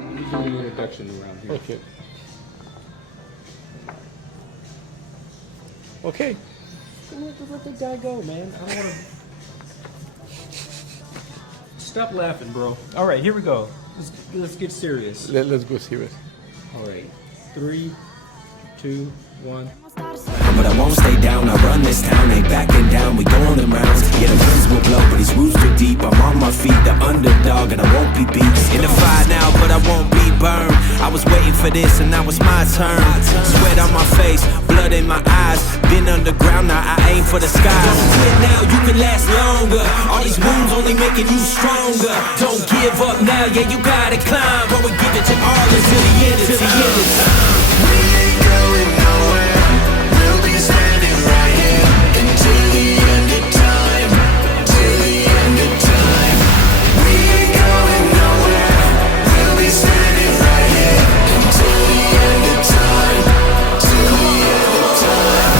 me do an introduction around here. Okay. Okay. Let the guy go, man. I don't want to. Stop laughing, bro. All right, here we go. Let's get serious. Let's go serious. All right, 3, 2, 1. But I won't stay down, I run this town, ain't backing down, we go on them rounds. Yeah, the winds will blow, but these roots too deep. I'm on my feet, the underdog, and I won't be beat. In the fire now, but I won't be burned. I was waiting for this, and now it's my turn. Sweat on my face, blood in my eyes. Been underground, now I aim for the sky. Don't quit now, you can last longer. All these wounds only making you stronger. Don't give up now, yeah, you gotta climb. Go and give it your all until the end of time. We ain't going nowhere. We'll be standing right here until the end of time. Till the end of time. We ain't going nowhere. We'll be standing right here until the end of time. Till the end of time.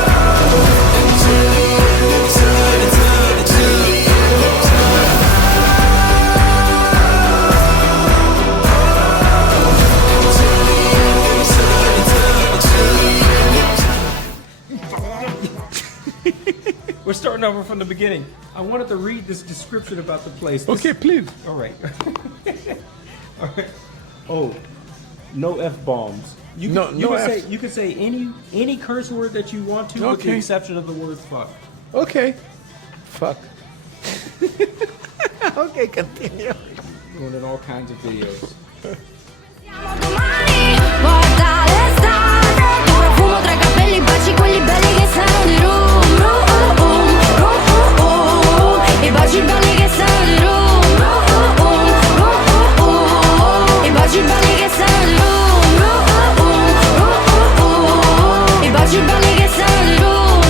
Until the end of time. Until the end of time. We're starting over from the beginning. I wanted to read this description about the place. Okay, please. All right. All right. Oh, no F-bombs. You can say any curse word that you want to, with the Okay. exception of the word fuck. Okay. Fuck. Okay, continue. Going in all kinds of videos. Domani porta l'estate, profumo tra i capelli, baci quelli belli che sanno di rum, rum, rum, rum, rum, i baci belli che sanno di rum, rum, rum, rum, i baci belli che sanno di rum, rum, rum, i baci belli che sanno di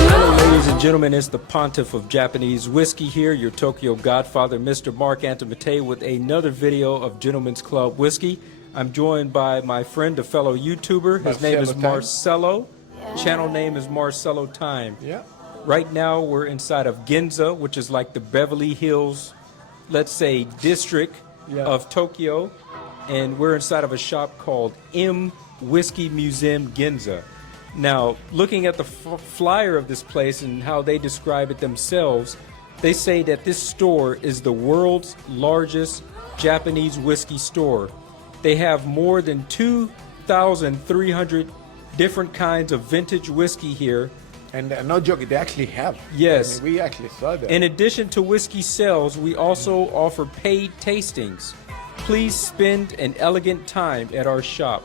rum. Ladies and gentlemen, it's the Pontiff of Japanese Whiskey here, your Tokyo Godfather, Mr. Marc Antimate, with another video of Gentleman's Club Whiskey. I'm joined by my friend, a fellow YouTuber. His name is Marcelotime. Marcelo. Channel name is Marcelotime. Yeah. Right now, we're inside of Ginza, which is like the Beverly Hills, let's say, district Yeah. of Tokyo. And we're inside of a shop called M Whiskey Museum Ginza. Now, looking at the flyer of this place and how they describe it themselves, they say that this store is the world's largest Japanese whiskey store. They have more than 2,300 different kinds of vintage whiskey here. And no joke, they actually have. Yes. I mean, we actually saw that. In addition to whiskey sales, we also offer paid tastings. Please spend an elegant time at our shop.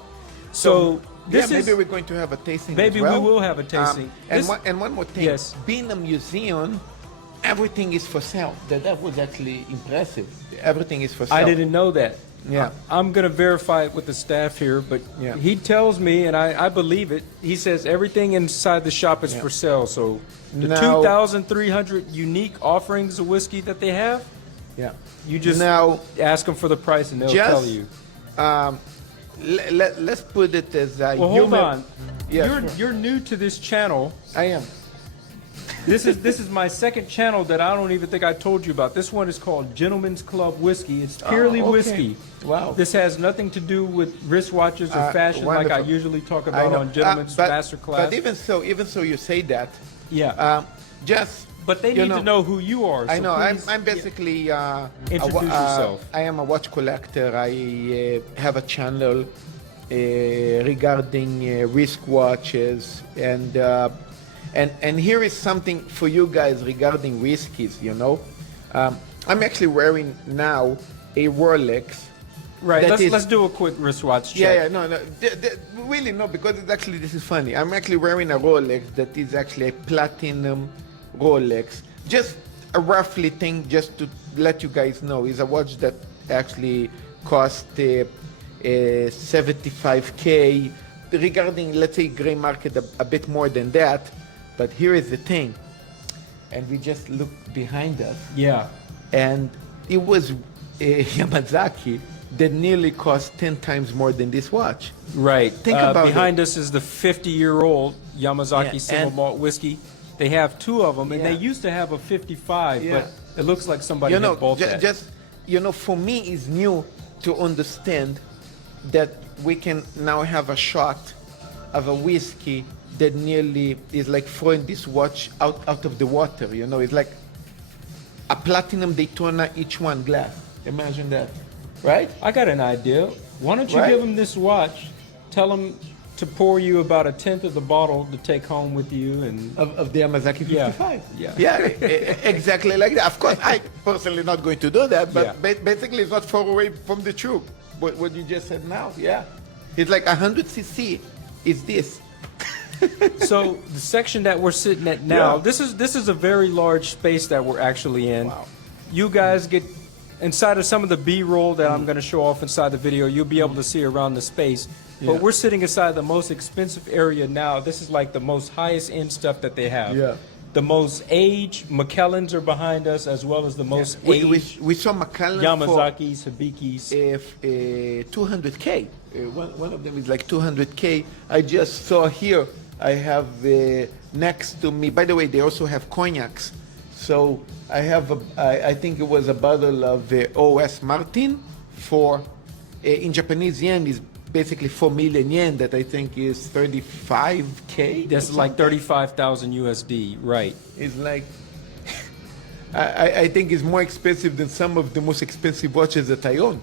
So this maybe is we're going to have a tasting. maybe as well. we will have a tasting. This- And one more thing. Yes. Being a museum, everything is for sale. That was actually impressive. Everything is for sale. I didn't know that. Yeah. I'm going to verify it with the staff here, but Yeah. he tells me, and I believe it, he says everything inside the shop is Yeah. for sale. So the Now- 2,300 unique offerings of whiskey that they have, Yeah. you just Now, ask them for the price and they'll tell just you. let's put it as a Well, hold human. on. Yeah, You're new to this channel. I am. This is my second channel that I don't even think I told you about. This one is called Gentleman's Club Whiskey. It's purely okay. whiskey. Wow. This has nothing to do with wristwatches or fashion like I wonderful. usually talk I about know. on Gentleman's But- Master Class. But even so, you say that. Yeah. Just. But they need to know who you are. I so know. please- I'm basically. Introduce yourself. I am a watch collector. I have a channel regarding wristwatches, and here is something for you guys regarding whiskeys. You know, I'm actually wearing now a Rolex. Right. that Let's do a quick wristwatch check. Yeah, no, really no, because this is funny. I'm actually wearing a Rolex that is actually a platinum Rolex. Just a roughly thing, just to let you guys know, is a watch that actually cost 75K. Regarding, let's say, gray market, a bit more than that. But here is the thing, and we just look behind us, Yeah. and it was a Yamazaki that nearly cost 10 times more than this watch. Right. Think about behind us is the 50-year-old Yamazaki Yeah, single and- malt whiskey. They have two of them, and Yeah. they used to have a 55, Yeah. but It looks like somebody You know, had bought that. just for me, it's new to understand that we can now have a shot of a whiskey that nearly is like throwing this watch out of the water. You know, it's like a platinum Daytona each one glass. Imagine that, right? I got an idea. Why don't you Right? give him this watch? Tell him to pour you about a tenth of the bottle to take home with you, and Of the Yamazaki Yeah. 55. Yeah. Exactly like that. Of course, I personally not going to do that, but Yeah. basically it's not far away from the truth. What you just said now, yeah. It's like 100 cc is this. so the section that we're sitting at now, Yeah. this is a very large space that we're actually in. Wow. You guys get inside of some of the B-roll that I'm going to show off inside the video. You'll be able to see around the space. Yeah. But we're sitting inside the most expensive area now. This is like the most highest end stuff that they have. Yeah. The most aged Macellans are behind us, as well as the most aged We saw Macallan Yamazakis, Hibikis. for 200K. One of them is like 200K. I just saw here, I have next to me, by the way, they also have cognacs. So I have, I think it was a bottle of OS Martin for, in Japanese yen, is basically 4 million yen, that I think is 35K. That's or like something. 35,000 USD, right? It's like, I think it's more expensive than some of the most expensive watches that I own.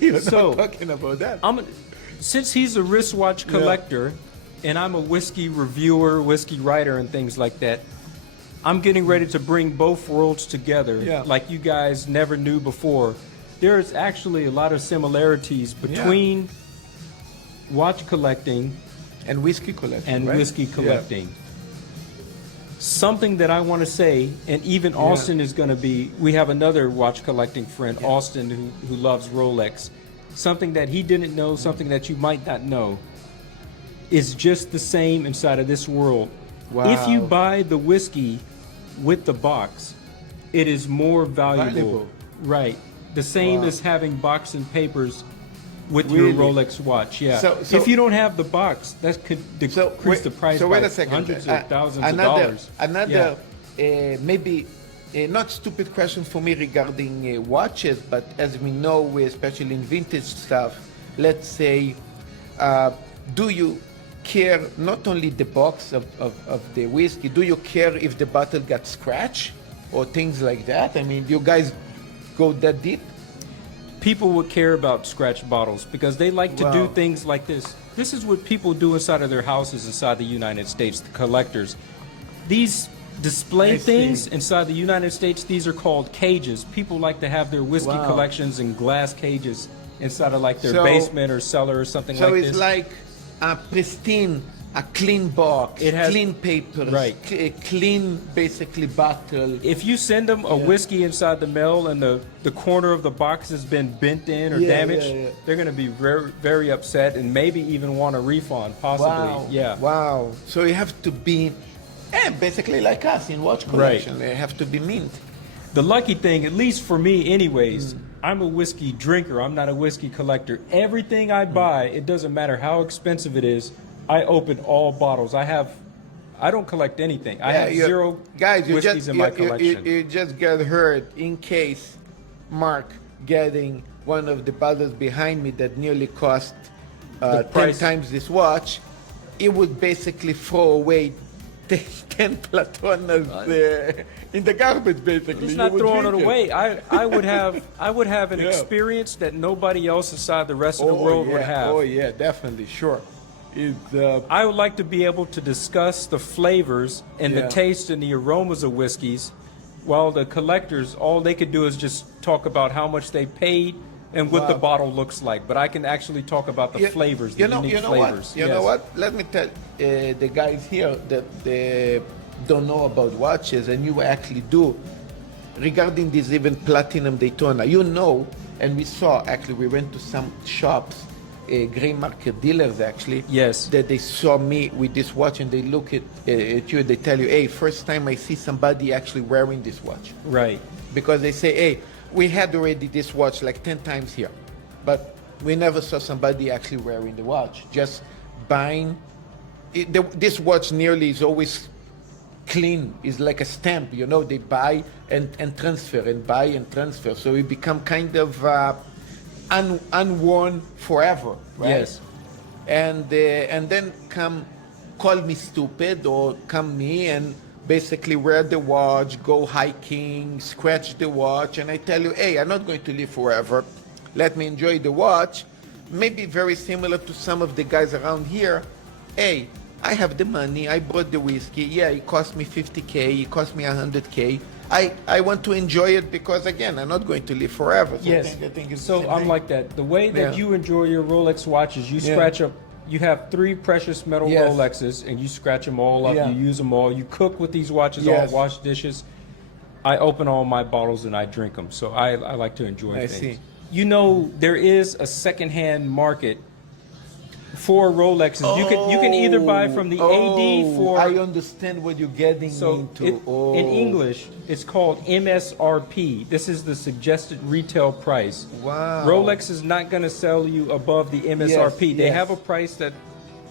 You're So- not talking about that. Since he's a wristwatch collector, and I'm a whiskey reviewer, whiskey writer, and things like that, I'm getting ready to bring both worlds together, Yeah. like you guys never knew before. There's actually a lot of similarities between watch collecting And whiskey collection, and right? whiskey Yeah. collecting. Something that I want to say, and even Austin is going to be, we have another watch collecting friend, Austin, who loves Rolex. Something that he didn't know, something that you might not know, is just the same inside of this world. If you Wow. buy the whiskey with the box, it is more valuable. Valuable. Right. The same Wow. as having box and papers with Really? your Rolex watch. Yeah. So- if you don't have the box, that could decrease the price so by wait a second. hundreds of thousands of another, dollars. Another, maybe not stupid question for me regarding watches, but as we know, especially in vintage stuff, let's say, do you care not only the box of the whiskey, do you care if the bottle got scratched or things like that? I mean, you guys go that deep? People would care about scratch bottles because they like to do Wow. things like this. This is what people do inside of their houses inside the United States, the collectors. These display I things see. inside the United States, these are called cages. People like to have their whiskey Wow. collections in glass cages inside of like their So- basement or cellar or something So like it's this. like a pristine, a clean box, It has- clean papers, Right. a clean, basically, bottle. If you send them a whiskey inside the mail and the corner of the box has been bent in or Yeah, damaged, yeah, yeah. they're going to be very, very upset and maybe even want a refund, possibly. Wow. Yeah. Wow. So you have to be, basically like us in watch collection. They have to be mint. The lucky thing, at least for me anyways, Mm. I'm a whiskey drinker. I'm not a whiskey collector. Everything I buy, it doesn't matter how expensive it is, I open all bottles. I don't collect anything. I have you- zero guys, you whiskeys just, in my you collection. just got heard in case Mark getting one of the bottles behind me that nearly cost The 10 price- times this watch, it would basically throw away 10 platonas in the garbage, basically. It's You not would throwing it drink away. I would have an Yeah. experience that nobody else inside the rest of the Oh, world yeah. would have. Oh, yeah, definitely, sure. It's, I would like to be able to discuss the flavors and the Yeah. taste and the aromas of whiskeys, while the collectors, all they could do is just talk about how much they paid and what the Wow. bottle looks like. But I can actually talk about the flavors, the unique flavors. You know what? Let me tell the guys here that they don't know about watches, and you actually do, regarding this even Platinum Daytona. You know, and we saw, actually, we went to some shops, gray market dealers actually, Yes. that they saw me with this watch and they look at you, they tell you, hey, first time I see somebody actually wearing this watch. Right. Because they say, hey, we had already this watch like 10 times here, but we never saw somebody actually wearing the watch, just buying. This watch nearly is always clean. It's like a stamp, you know. They buy and transfer and buy and transfer. So it become kind of unworn forever, right? Yes. And then call me stupid or come me and basically wear the watch, go hiking, scratch the watch, and I tell you, hey, I'm not going to live forever. Let me enjoy the watch. Maybe very similar to some of the guys around here. Hey, I have the money, I bought the whiskey. Yeah, it cost me 50K, it cost me 100K. I want to enjoy it because, again, I'm not going to live forever. So Yes. I think it's the So same I'm thing. like that. The way that Yeah. you enjoy your Rolex watches, you Yeah. scratch up. You have 3 precious metal Yes. Rolexes, and you scratch them all up. Yeah. You use them all. You cook with these watches. Yes. All wash dishes. I open all my bottles and I drink them. So I like to enjoy I things. see. You know, there is a secondhand market for Rolexes. You can either buy from the AD for. I understand what you're getting So into. in English, it's called MSRP. This is the suggested retail price. Wow. Rolex is not going to sell you above the MSRP. Yes, they yes. have a price that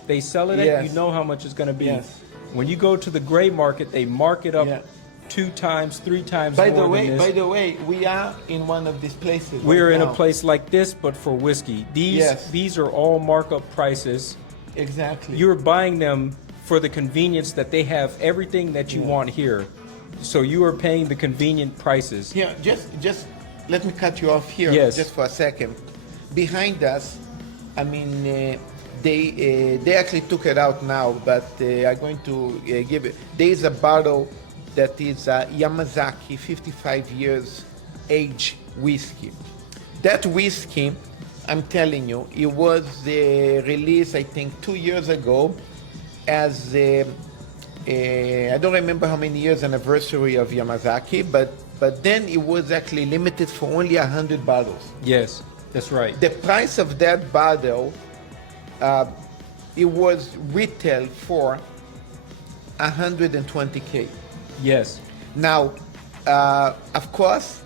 they sell it at. Yes. You know how much it's going to be. Yes. When you go to the gray market, they mark it up Yeah. 2 times, 3 times By more the way, than this. we are in one of these places. We're right in now. a place like this, but for whiskey. Yes. These are all markup prices. Exactly. You're buying them for the convenience that they have everything that you want here. So you are paying the convenient prices. Yeah, just let me cut you off here Yes. just for a second. Behind us, I mean, they actually took it out now, but I'm going to give it. There is a bottle that is Yamazaki 55 years age whiskey. That whiskey, I'm telling you, it was released I think 2 years ago as I don't remember how many years anniversary of Yamazaki, but then it was actually limited for only 100 bottles. Yes, that's right. The price of that bottle, it was retail for 120K. Yes. Now, of course,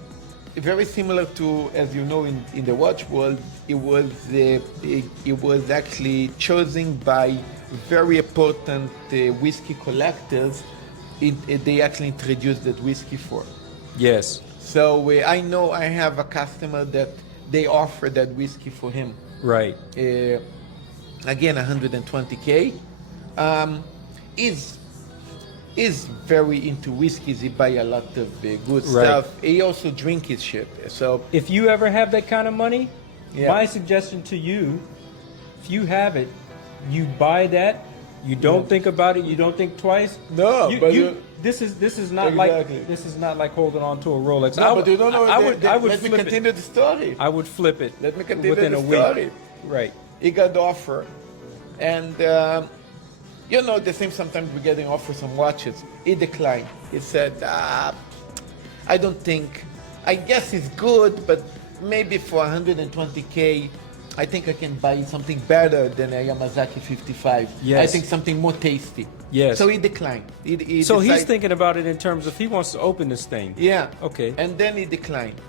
very similar to, as you know, in the watch world, it was actually chosen by very important whiskey collectors. They actually introduced that whiskey for. Yes. So I know I have a customer that they offer that whiskey for him. Right. Again, 120K. Is very into whiskeys. He buy a lot of good Right. stuff. He also drink his shit. So If you ever have that kind of money, Yeah. my suggestion to you, if you have it, you buy that. You don't think about it. You don't think twice. No, but this is not Exactly. like holding on to a Rolex. no, but you don't know. I would let me flip continue it. the story. I would flip it. Let me continue within the a week. story. Right. He got the offer, and you know the same. Sometimes we're getting offers on watches. He declined. He said, "I don't think. I guess it's good, but maybe for 120K, I think I can buy something better than a Yamazaki 55. Yes. I think something more tasty." Yes. So he declined. He So he's decided- thinking about it in terms of he wants to open this thing. Yeah. Okay. And then he declined.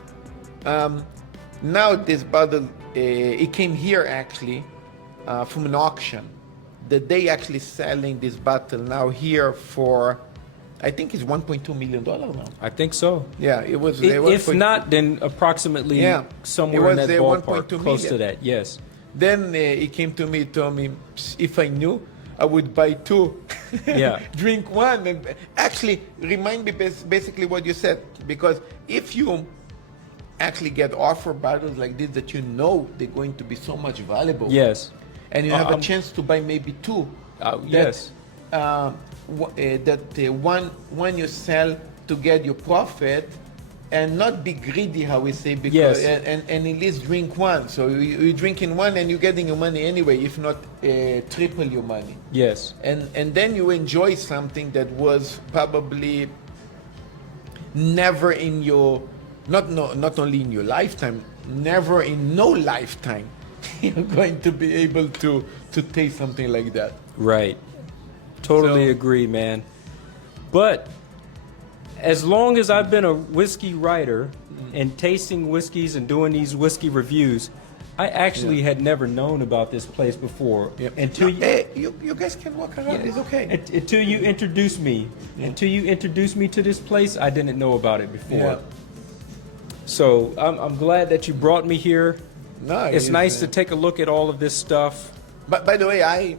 Now this bottle, it came here actually from an auction. That they actually selling this bottle now here for, I think it's $1.2 million now. I think so. Yeah, it was. If not, then approximately Yeah. somewhere It in was, that ballpark, 1.2 close to million. that. Yes. Then he came to me, told me, if I knew, I would buy 2. Yeah. Drink 1. And actually, remind me basically what you said. Because if you actually get offer bottles like this that you know they're going to be so much valuable. Yes. And you have a Um, chance to buy maybe 2. Yes. One you sell to get your profit, and not be greedy, how we say, because Yes. and at least drink 1. So you're drinking 1 and you're getting your money anyway, if not triple your money. Yes. And then you enjoy something that was probably never in your not only in your lifetime, never in no lifetime you're going to be able to taste something like that. Right. Totally So- agree, man. But as long as I've been a whiskey writer and tasting whiskeys and doing these whiskey reviews, I actually had never known about this place before until No, hey, you guys can walk around. It's okay. until you introduced me. Until you introduced me to this place, I didn't know about it before. Yeah. So I'm glad that you brought me here. No, It's nice to take a look at all of this stuff. But by the way,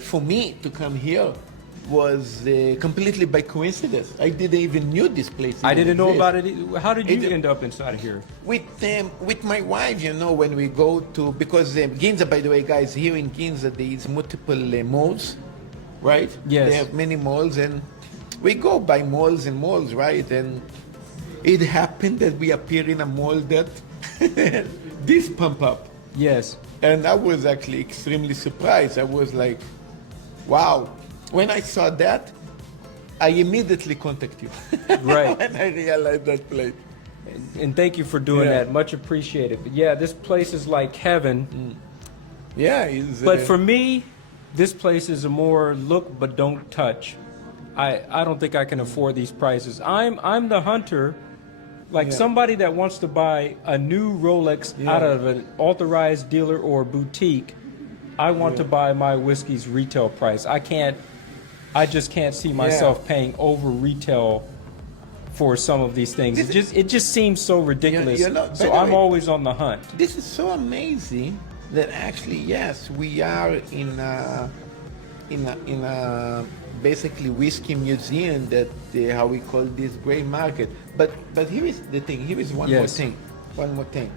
for me to come here was completely by coincidence. I didn't even knew this place. I even didn't know about exists. it. How did you It- end up inside of here? With my wife, when we go to, because Ginza, by the way, guys, here in Ginza there is multiple malls, right? Yes. They have many malls, and we go by malls and malls, right? And it happened that we appear in a mall that this pump up, Yes. and I was actually extremely surprised. I was like, wow. When I saw that, I immediately contacted you. Right. When I realized that place. And thank you for doing Yeah. that. Much appreciated. But yeah, this place is like heaven. Yeah. It's, But for me, this place is a more look but don't touch. I don't think I can afford these prices. I'm the hunter, like Yeah. somebody that wants to buy a new Rolex out of an authorized dealer or boutique. I want to buy my whiskey's retail price. I just can't see myself paying over retail for some of these things. It just seems so ridiculous. by So the I'm way- always on the hunt. This is so amazing that actually, yes, we are in a basically whiskey museum that how we call this gray market. But here is the thing. Here is one more Yes. thing. One more thing.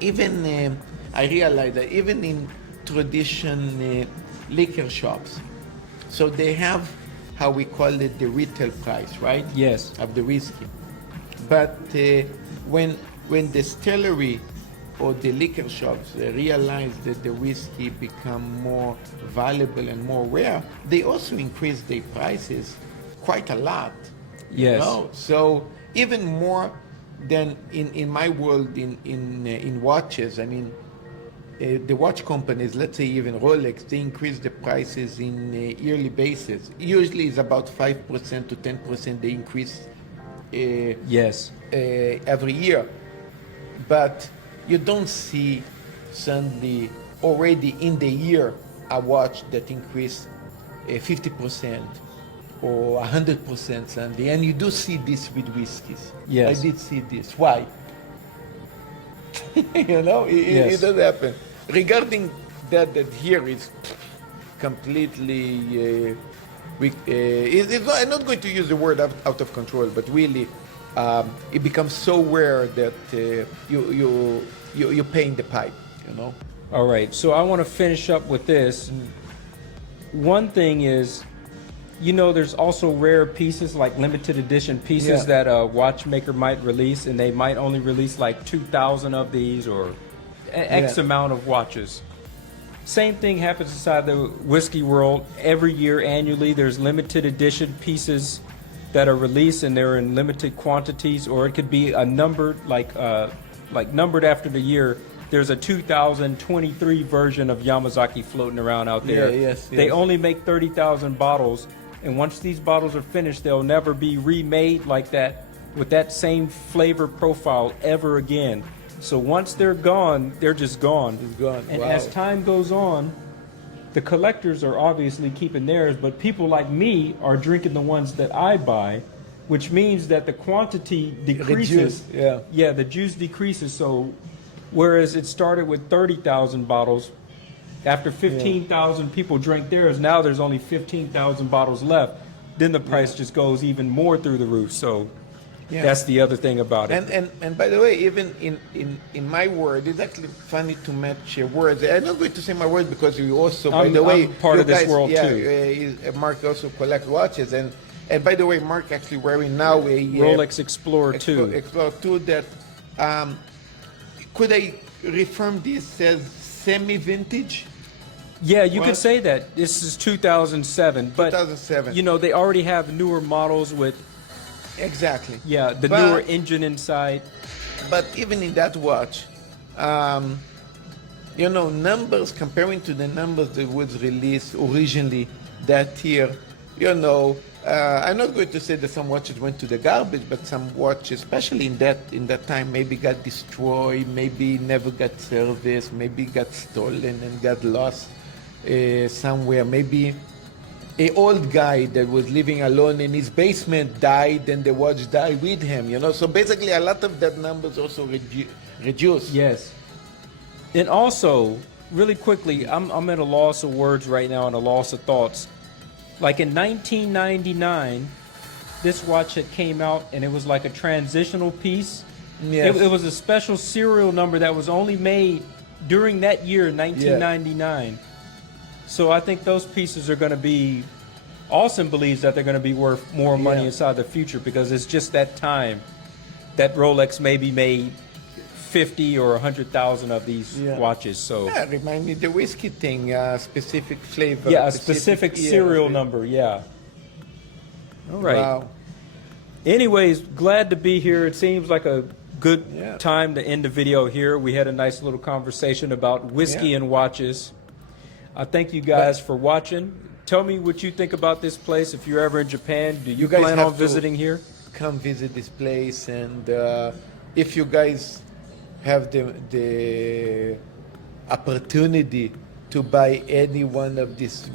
Even I realized that even in tradition liquor shops, so they have how we call it the retail price, right? Yes. Of the whiskey. But when the distillery or the liquor shops realize that the whiskey become more valuable and more rare, they also increase their prices quite a lot. Yes. So even more than in my world in watches. I mean, the watch companies, let's say even Rolex, they increase the prices in a yearly basis. Usually it's about 5% to 10% they increase Yes. every year. But you don't see suddenly already in the year a watch that increased 50% or 100% suddenly. And you do see this with whiskeys. Yes. I did see this. Why? It Yes. does happen. Regarding that here is completely, I'm not going to use the word out of control, but really, it becomes so rare that you're paying the pipe, All right, so I want to finish up with this. One thing is, there's also rare pieces, like limited edition pieces Yeah. that a watchmaker might release, and they might only release like 2,000 of these or X Yeah. amount of watches. Same thing happens inside the whiskey world. Every year, annually, there's limited edition pieces that are released, and they're in limited quantities, or it could be a numbered, like numbered after the year. There's a 2023 version of Yamazaki floating around out there. Yeah, yes, They yes. only make 30,000 bottles, and once these bottles are finished, they'll never be remade like that with that same flavor profile ever again. So once they're gone, they're just gone. It's gone. And Wow. as time goes on, the collectors are obviously keeping theirs, but people like me are drinking the ones that I buy, which means that the quantity decreases. juice, yeah. Yeah, the juice decreases. So whereas it started with 30,000 bottles, after 15,000 people drank theirs, now there's only 15,000 bottles left. Then the price just goes even more through the roof. So Yeah. that's the other thing about it. And by the way, even in my word, it's actually funny to match words. I'm not going to say my words because you also, by the way, I'm part you of this guys, world yeah, too. Marc also collects watches, and by the way, Marc actually wearing now a Rolex Explorer 2. Explorer 2 that could I reaffirm this as semi-vintage? Yeah, you What? could say that. This is 2007, but 2007. they already have newer models with Exactly. the But- newer engine inside. But even in that watch, numbers comparing to the numbers that was released originally that year, you know, I'm not going to say that some watches went to the garbage, but some watches, especially in that time, maybe got destroyed, maybe never got serviced, maybe got stolen and got lost somewhere. Maybe a old guy that was living alone in his basement died, and the watch died with him. You know, so basically, a lot of that numbers also reduced. Yes. And also, really quickly, I'm at a loss of words right now and a loss of thoughts. Like in 1999, this watch had came out and it was like a transitional piece. Yes. It was a special serial number that was only made during that year, 1999. So I think those pieces are going to be, Austin believes that they're going to be worth more money inside the future, because it's just that time that Rolex maybe made 50 or 100,000 of these watches. So yeah, remind me the whiskey thing, specific flavor. yeah, a specific serial number. Yeah. All right. Wow. Anyways, glad to be here. It seems like a good time to end the video here. We had a nice little conversation about whiskey and watches. I thank you guys for watching. Tell me what you think about this place. If you're ever in Japan, do you guys plan have on to visiting here? Come visit this place, and if you guys have the opportunity to buy any one of these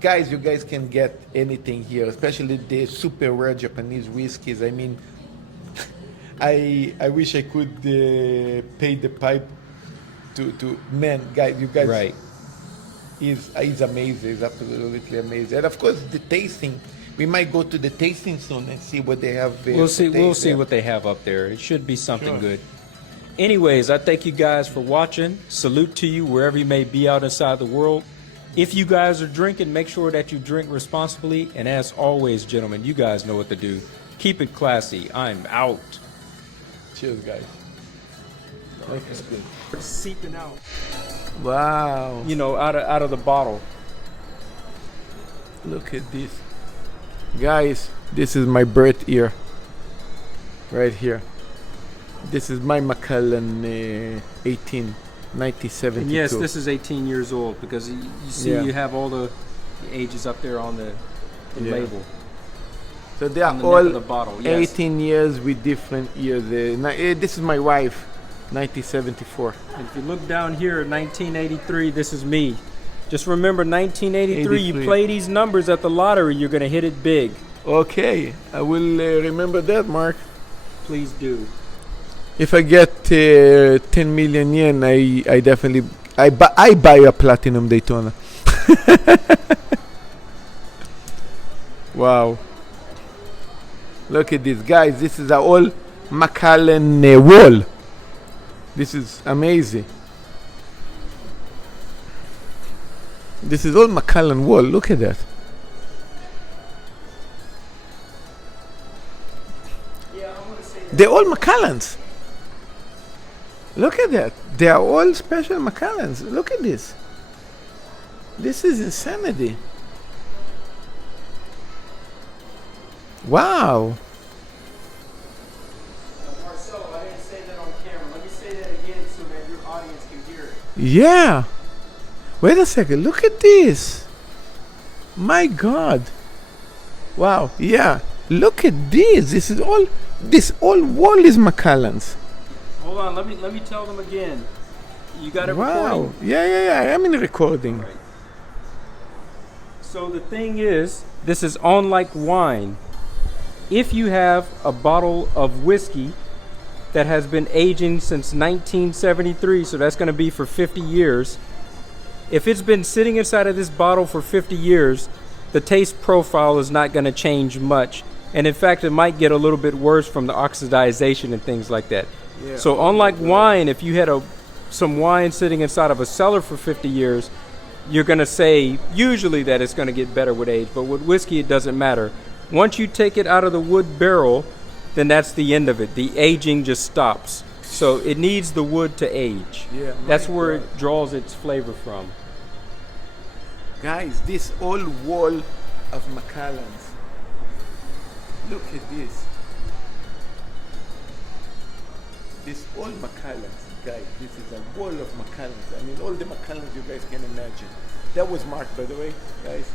guys, you guys can get anything here, especially the super rare Japanese whiskeys. I mean, I wish I could pay the pipe to man, guys, you guys. Right. Is amazing. Is absolutely amazing. And of course, the tasting. We might go to the tasting soon and see what they have. We'll see what they have up there. It should be something good. Anyways, I thank you guys for watching. Salute to you wherever you may be out inside the world. If you guys are drinking, make sure that you drink responsibly. And as always, gentlemen, you guys know what to do. Keep it classy. I'm out. Cheers, guys. Life is good. It's seeping out. Wow. You know, out of the bottle. Look at this. Guys, this is my birth year. Right here. This is my Macallan 1972. And yes, this is 18 years old, because you see you have all the ages up there on the label. So they are on the all neck of the bottle. Yes. 18 years with different years. This is my wife, 1974. And if you look down here, 1983, this is me. Just remember, 1983, you play these numbers at the lottery, you're going to hit it big. Okay, I will remember that, Mark. Please do. If I get 10 million yen, I definitely I buy a platinum Daytona. Wow. Look at this, guys. This is a all Macallan wall. This is amazing. This is all Macallan wall. Look at that. Yeah, I want to say that. They're all Macallans. Look at that. They are all special Macallans. Look at this. This is insanity. Wow. Marcel, I didn't say that on camera. Let me say that again so that your audience can hear it. Yeah. Wait a second. Look at this. My God. Wow. Yeah. Look at this. This all wall is Macallans. Hold on. Let me tell them again. You got it Wow. recording? Yeah. I'm in recording. Right. So the thing is, this is unlike wine. If you have a bottle of whiskey that has been aging since 1973, so that's going to be for 50 years. If it's been sitting inside of this bottle for 50 years, the taste profile is not going to change much. And in fact, it might get a little bit worse from the oxidization and things like that. Yeah. So unlike wine, if you had some wine sitting inside of a cellar for 50 years, you're going to say usually that it's going to get better with age. But with whiskey, it doesn't matter. Once you take it out of the wood barrel, then that's the end of it. The aging just stops. So it needs the wood to age. Yeah, that's my where God. it draws its flavor from. Guys, this whole wall of Macallans. Look at this. This all Macallans, guys. This is a wall of Macallans. I mean, all the Macallans you guys can imagine. That was Marc, by the way, guys.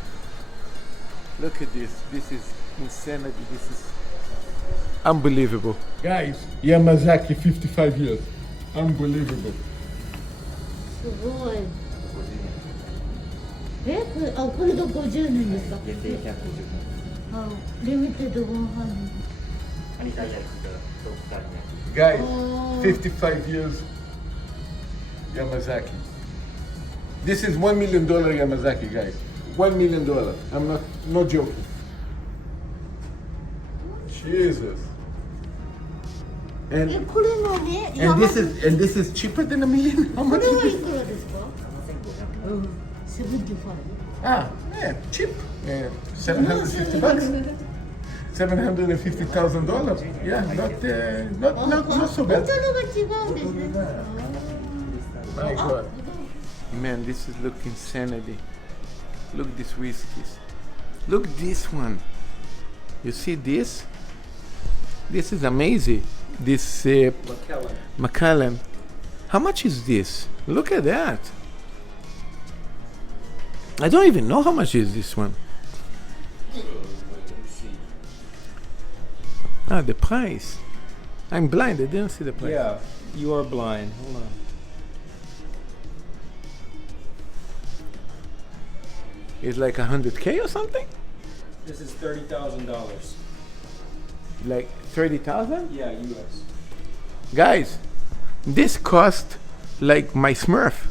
Look at this. This is insanity. This is unbelievable. Guys, Yamazaki, 55 years. Unbelievable. すごい。これが50年ですか。限定150あ、リミテッド100。アニタイヤルドクターね Guys, Oh. 55 years Yamazaki. This is $1 million Yamazaki, guys. $1 million. I'm not joking. Jesus. え、 And これ何？ and this is cheaper than $1 million. How こ much れはい is く this? らですか？うん、75。 Ah, yeah, cheap. Yeah, $750. $750,000. Yeah, not so お bad. 茶のが違うんですね。 My God. Man, this is look insanity. Look these whiskeys. Look this one. You see this? This is amazing. This Macallan. How much is this? Look at that. I don't even know how much is this one. Ah, the price. I'm blind. I didn't see the price. Yeah, you are blind. Hold on. It's like 100K or something? This is $30,000. Like 30,000? Yeah, US. Guys, this cost like my Smurf.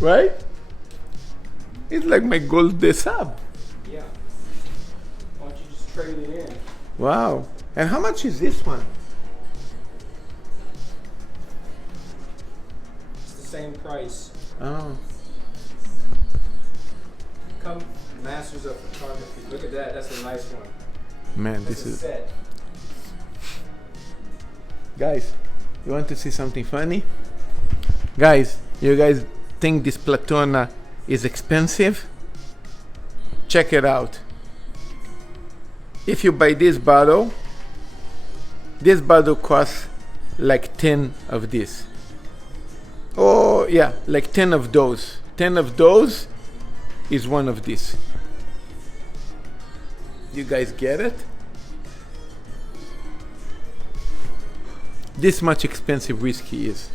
Right? It's like my gold sub. Yeah. Why don't you just trade it in? Wow. And how much is this one? It's the same price. Oh. Come, masters of photography. Look at that. That's a nice one. Man, That's this a is... set. Guys, you want to see something funny? Guys, you guys think this Platona is expensive? Check it out. If you buy this bottle costs like 10 of this. Oh, yeah, like 10 of those. 10 of those is one of these. You guys get it? This much expensive whiskey is.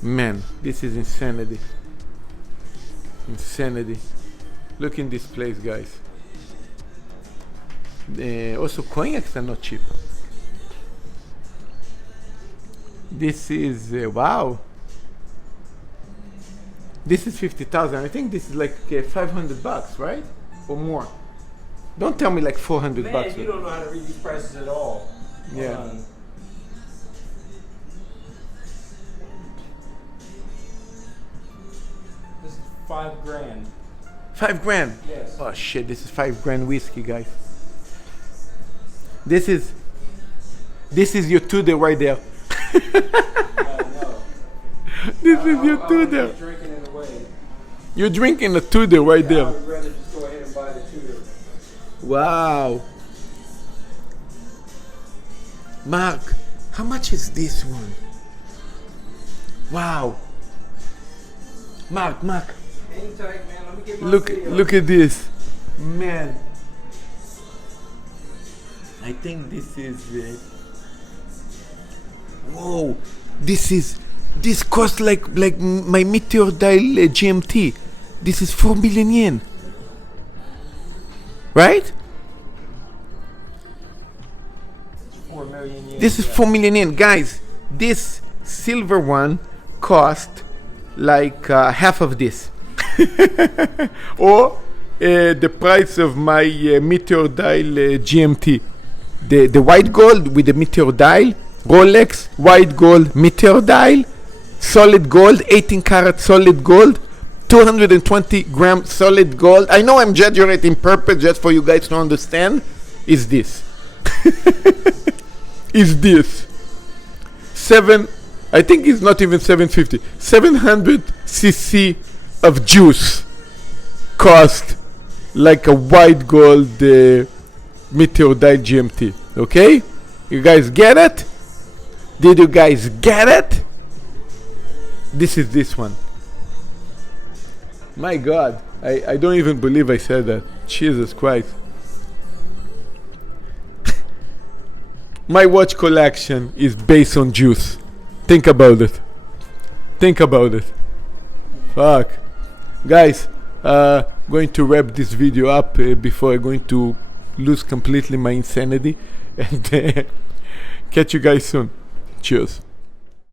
Man, this is insanity. Insanity. Look in this place, guys. Also, cognacs are not cheap. This is wow. This is 50,000. I think this is like $500, right? Or more. Don't tell me like 400 Man, bucks. you don't know how to read these prices at all. Hold Yeah. on. This is $5,000. 5 grand. Yes. Oh shit, this is 5 grand whiskey, guys. This is your Tudor right there. No. This is your I would Tudor. be drinking it away. You're drinking a Tudor right I there. would rather just go ahead and buy the Tudor. Wow. Mark, how much is this one? Wow. Mark, Hang tight, man. Let me get my video. look at this. Man. I think this is whoa. This costs like my Meteor Dial GMT. This is 4 million yen. Right? 4 million yen. This is yeah. 4 million yen. Guys, this silver one cost like half of this. Or the price of my Meteor Dial GMT. The white gold with the Meteor Dial, Rolex, white gold, Meteor Dial, solid gold, 18 karat solid gold, 220 gram solid gold. I know I'm exaggerating purpose just for you guys to understand. Is this. Is this. I think it's not even 750. 700 cc of juice cost like a white gold Meteor Dial GMT. Okay? You guys get it? Did you guys get it? This is this one. My God. I don't even believe I said that. Jesus Christ. My watch collection is based on juice. Think about it. Think about it. Fuck. Guys, going to wrap this video up before I'm going to lose completely my insanity. And catch you guys soon. Cheers.